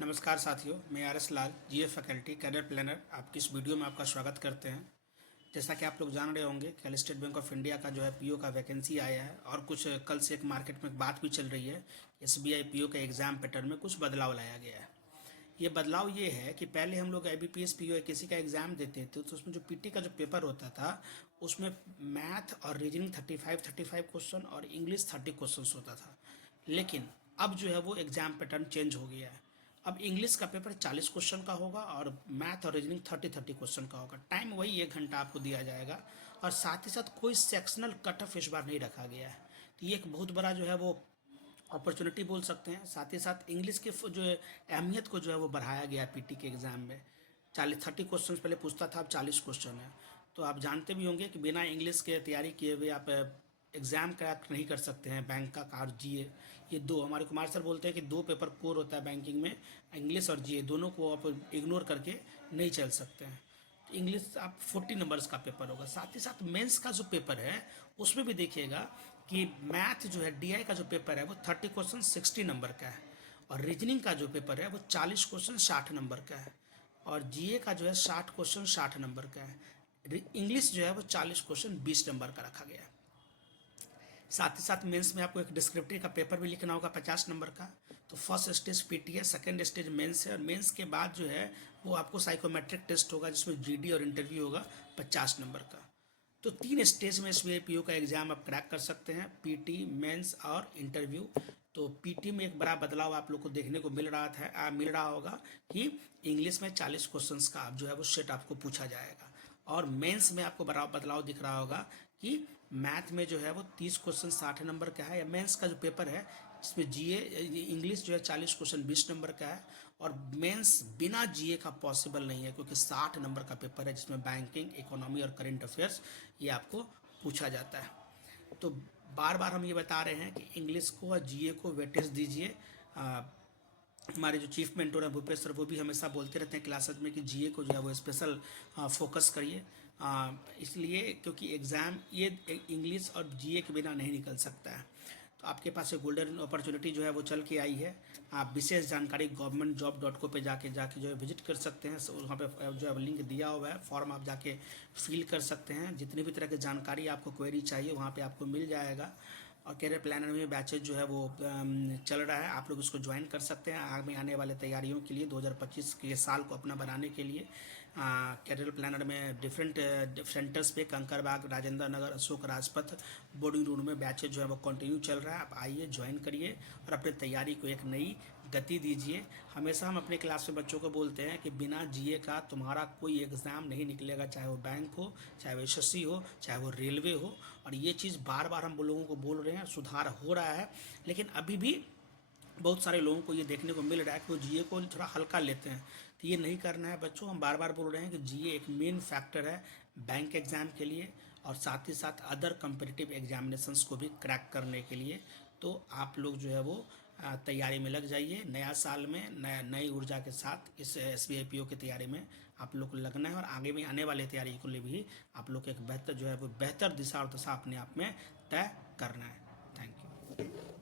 नमस्कार साथियों, मैं आर एस लाल जीए फैकल्टी कैरियर प्लानर आपकी इस वीडियो में आपका स्वागत करते हैं। जैसा कि आप लोग जान रहे होंगे, कल स्टेट बैंक ऑफ इंडिया का जो है पीओ का वैकेंसी आया है और कुछ कल से एक मार्केट में बात भी चल रही है। एसबीआई पीओ के एग्ज़ाम पैटर्न में कुछ बदलाव लाया गया है। ये बदलाव ये है कि पहले हम लोग आईबीपीएस पीओ किसी का एग्ज़ाम देते थे तो उसमें जो पीटी का जो पेपर होता था उसमें मैथ और रीजनिंग 35 क्वेश्चन और इंग्लिश 30 क्वेश्चन होता था। लेकिन अब जो है वो एग्ज़ाम पैटर्न चेंज हो गया है। अब इंग्लिश का पेपर 40 क्वेश्चन का होगा और मैथ और रीजनिंग 30 क्वेश्चन का होगा। टाइम वही 1 घंटा आपको दिया जाएगा और साथ ही साथ कोई सेक्शनल कट ऑफ इस बार नहीं रखा गया है। तो ये एक बहुत बड़ा जो है वो अपॉर्चुनिटी बोल सकते हैं। साथ ही साथ इंग्लिश के जो अहमियत को जो है वो बढ़ाया गया है पीटी के एग्ज़ाम में। 30 क्वेश्चन पहले पूछता था, अब 40 क्वेश्चन है। तो आप जानते भी होंगे कि बिना इंग्लिश के तैयारी किए हुए आप एग्ज़ाम क्रैक नहीं कर सकते हैं। बैंक का और जीए, ये दो हमारे कुमार सर बोलते हैं कि दो पेपर कोर होता है बैंकिंग में, इंग्लिश और जीए दोनों को आप इग्नोर करके नहीं चल सकते हैं। इंग्लिश आप 40 नंबर्स का पेपर होगा। साथ ही साथ मेंस का जो पेपर है उसमें भी देखिएगा कि मैथ जो है डीआई का जो पेपर है वो 30 क्वेश्चन 60 नंबर का है और रीजनिंग का जो पेपर है वो 40 क्वेश्चन 60 नंबर का है और जीए का जो है 60 क्वेश्चन 60 नंबर का है। इंग्लिश जो है वो 40 क्वेश्चन 20 नंबर का रखा गया है। साथ ही साथ मेंस में आपको एक डिस्क्रिप्टिव का पेपर भी लिखना होगा 50 नंबर का। तो फर्स्ट स्टेज पीटी है, सेकंड स्टेज मेंस है और मेंस के बाद जो है वो आपको साइकोमेट्रिक टेस्ट होगा जिसमें जीडी और इंटरव्यू होगा 50 नंबर का। तो 3 स्टेज में एसबीआई पीओ का एग्ज़ाम आप क्रैक कर सकते हैं, पीटी, मेंस और इंटरव्यू। तो पीटी में एक बड़ा बदलाव आप लोग को देखने को मिल रहा होगा कि इंग्लिश में 40 क्वेश्चंस का आप जो है वो सेट आपको पूछा जाएगा और मेंस में आपको बड़ा बदलाव दिख रहा होगा कि मैथ में जो है वो 30 क्वेश्चन 60 नंबर का है। या मेंस का जो पेपर है इसमें जीए इंग्लिश जो है 40 क्वेश्चन 20 नंबर का है और मेंस बिना जीए का पॉसिबल नहीं है क्योंकि 60 नंबर का पेपर है जिसमें बैंकिंग, इकोनॉमी और करंट अफेयर्स ये आपको पूछा जाता है। तो बार बार हम ये बता रहे हैं कि इंग्लिश को और जीए को वेटेज दीजिए। हमारे जो चीफ मेंटोर हैं भूपेश सर वो भी हमेशा बोलते रहते हैं क्लासेस में कि जीए को जो है वो स्पेशल फोकस करिए। इसलिए क्योंकि एग्ज़ाम ये इंग्लिश और जीए के बिना नहीं निकल सकता है। तो आपके पास एक गोल्डन अपॉर्चुनिटी जो है वो चल के आई है। आप विशेष जानकारी governmentjob.co पे जाके जो है विजिट कर सकते हैं। वहाँ पे जो है लिंक दिया हुआ है, फॉर्म आप जाके फिल कर सकते हैं। जितनी भी तरह की जानकारी आपको क्वेरी चाहिए वहाँ पे आपको मिल जाएगा। और कैरियर प्लानर में बैचेज जो है वो चल रहा है, आप लोग उसको ज्वाइन कर सकते हैं आगे आने वाले तैयारियों के लिए 2025 के साल को अपना बनाने के लिए। कैरियर प्लानर में डिफरेंट सेंटर्स पे कंकरबाग, राजेंद्र नगर, अशोक राजपथ, बोर्डिंग रूम में बैचेज जो है वो कंटिन्यू चल रहा है। आप आइए, ज्वाइन करिए और अपनी तैयारी को एक नई गति दीजिए। हमेशा हम अपने क्लास में बच्चों को बोलते हैं कि बिना जीए का तुम्हारा कोई एग्ज़ाम नहीं निकलेगा, चाहे वो बैंक हो, चाहे वो एसएससी हो, चाहे वो रेलवे हो। और ये चीज़ बार बार हम लोगों को बोल रहे हैं, सुधार हो रहा है। लेकिन अभी भी बहुत सारे लोगों को ये देखने को मिल रहा है कि वो जीए को थोड़ा हल्का लेते हैं। तो ये नहीं करना है बच्चों। हम बार बार बोल रहे हैं कि जीए एक मेन फैक्टर है बैंक एग्ज़ाम के लिए और साथ ही साथ अदर कम्पिटिटिव एग्जामिनेशंस को भी क्रैक करने के लिए। तो आप लोग जो है वो तैयारी में लग जाइए। नया साल में नई ऊर्जा के साथ इस एसबीआई पीओ की तैयारी में आप लोग को लगना है और आगे में आने वाले तैयारी को लिए भी आप लोग को एक बेहतर जो है वो बेहतर दिशा और दशा अपने आप में तय करना है। Thank you.